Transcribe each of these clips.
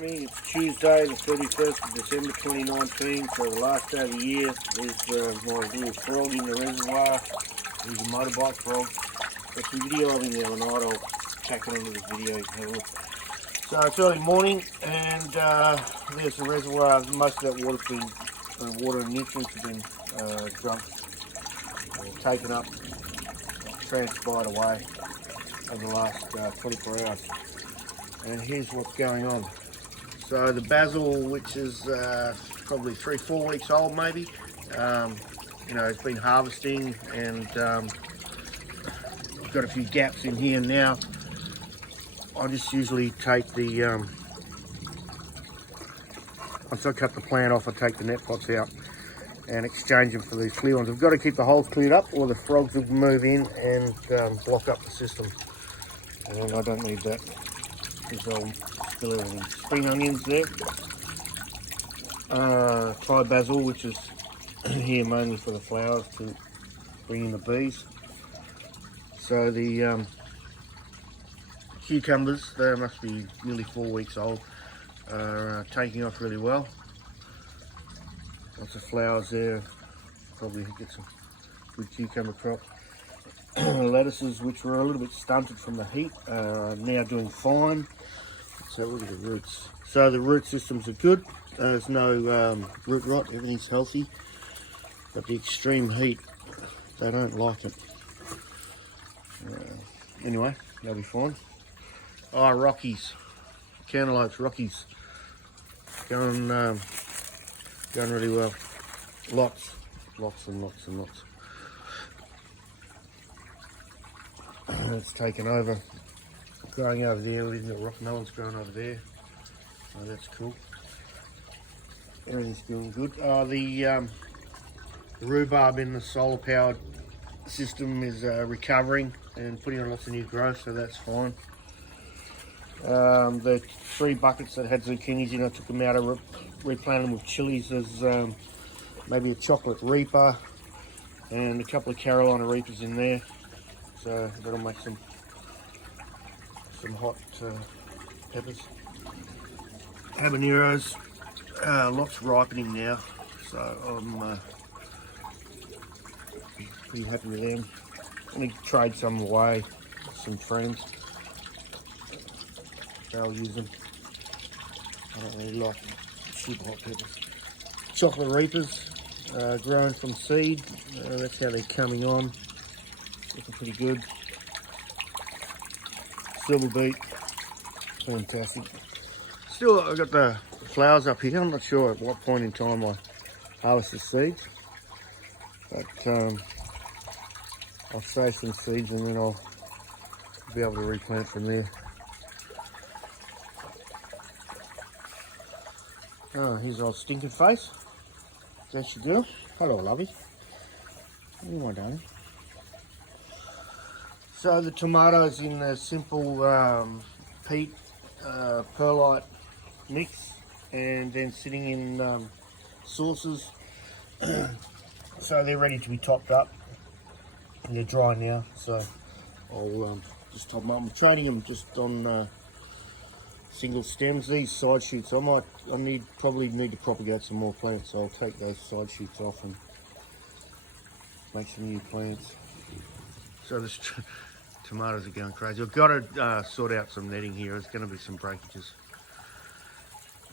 morning. It's Tuesday, the 31st of December 2019, so the last day of the year. There's my little frog in the reservoir. He's a motorbike frog. Got some video of him the other night. I'll tack it onto this video. You can have a look. So it's early morning, and there's the reservoir. Most of that water's been, water and nutrients have been drunk or taken up, transpired away over the last 24 hours. And here's what's going on. So the basil, which is probably 3-4 weeks old maybe, you know, it's been harvesting, and got a few gaps in here now. I just usually take the, once I cut the plant off, I take the net pots out and exchange them for these clear ones. I've got to keep the holes cleared up or the frogs will move in and block up the system. And I don't need that, because I'll spill everything. Spring onions there. Thai basil, which is here mainly for the flowers to bring in the bees. So the cucumbers, they must be nearly 4 weeks old, are taking off really well. Lots of flowers there, probably get some good cucumber crop. Lettuces, which were a little bit stunted from the heat, are now doing fine. So look at the roots. So the root systems are good. There's no root rot, everything's healthy. But the extreme heat, they don't like it. Anyway, they'll be fine. Oh, Rockies, cantaloupes, Rockies, going really well. Lots and lots and lots. It's taken over, growing over there. We've got rock melons growing over there. Oh, that's cool. Everything's doing good. The rhubarb in the solar powered system is recovering and putting on lots of new growth, so that's fine. The 3 buckets that had zucchinis in, I took them out and replanted them with chilies. There's maybe a chocolate reaper and a couple of Carolina reapers in there, so that'll make some hot peppers. Habaneros, lots ripening now, so I'm pretty happy with them. I'm going to trade some away with some friends. They'll use them. I don't really like super hot peppers. Chocolate reapers, grown from seed. That's how they're coming on. Looking pretty good. Silver beet, fantastic. Still, I've got the flowers up here. I'm not sure at what point in time I harvest the seeds, but I'll save some seeds and then I'll be able to replant from there. Oh, here's old stinking face. That's your girl. Hello, lovey. What are you, my darling? So the tomatoes in the simple peat perlite mix, and then sitting in saucers. So they're ready to be topped up. And they're dry now, so I'll just top them up. I'm training them just on single stems. These side shoots, I probably need to propagate some more plants, so I'll take those side shoots off and make some new plants. So this tomatoes are going crazy. I've got to sort out some netting here. There's going to be some breakages.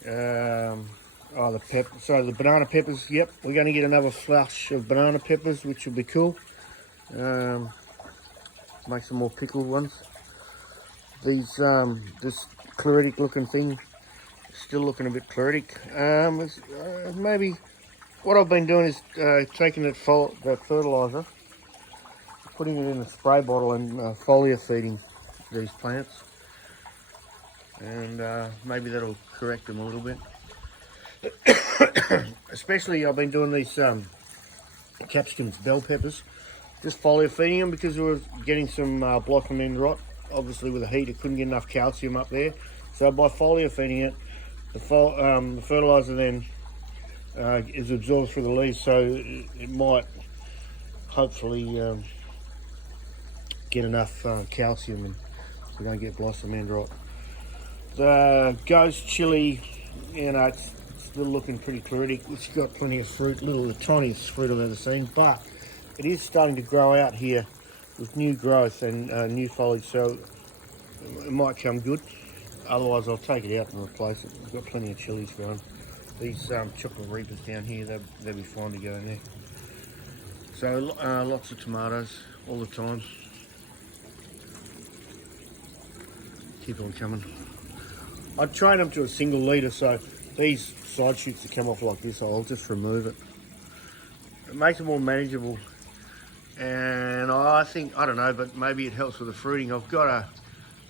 Oh, the pepper. So the banana peppers. Yep, we're going to get another flush of banana peppers, which will be cool. Make some more pickled ones. These this chloritic looking thing, still looking a bit chloritic. Maybe what I've been doing is taking the fertilizer, putting it in a spray bottle and foliar feeding these plants, and maybe that'll correct them a little bit. Especially I've been doing these capsicums, bell peppers, just foliar feeding them because we were getting some blossom end rot. Obviously with the heat it couldn't get enough calcium up there, so by foliar feeding it, the fertilizer then is absorbed through the leaves, so it might hopefully get enough calcium and we don't get blossom end rot. The ghost chili, you know, it's still looking pretty pretty. It's got plenty of fruit, the tiniest fruit I've ever seen, but it is starting to grow out here with new growth and new foliage, so it might come good. Otherwise, I'll take it out and replace it. We've got plenty of chilies growing. These chocolate reapers down here, they'll be fine to go in there. So lots of tomatoes all the time. Keep on coming. I'd train them to a single litre, so these side shoots that come off like this, I'll just remove it. It makes it more manageable. And I think, I don't know, but maybe it helps with the fruiting. I've got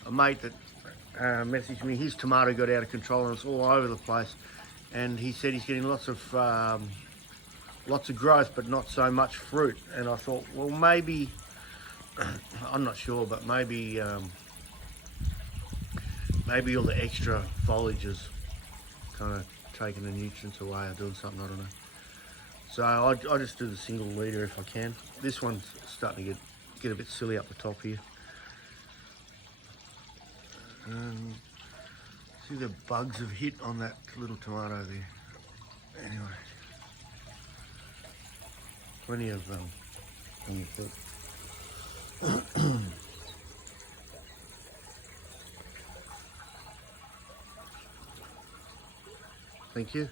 a mate that messaged me, his tomato got out of control and it's all over the place. And he said he's getting lots of growth, but not so much fruit. And I thought, well, maybe, I'm not sure, but maybe all the extra foliage is kind of taking the nutrients away or doing something, I don't know. So I just do the single litre if I can. This one's starting to get a bit silly up the top here. See the bugs have hit on that little tomato there. Anyway, plenty of fruit. Thank you.